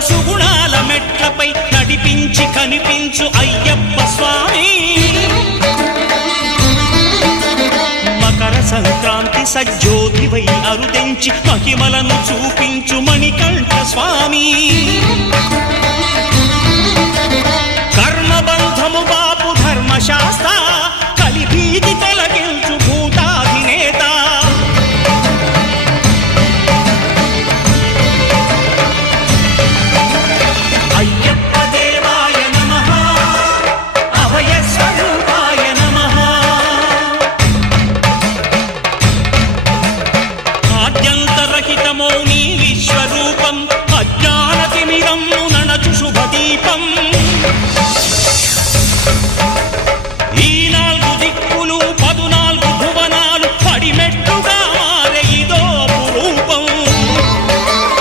సుగుణాల మెట్లపై నడిపించి కనిపించు అయ్యప్ప స్వామి. మకర సంక్రాంతి సజ్జోతివై అరుదెంచి మహిమలను చూపించు మణికంఠ స్వామి.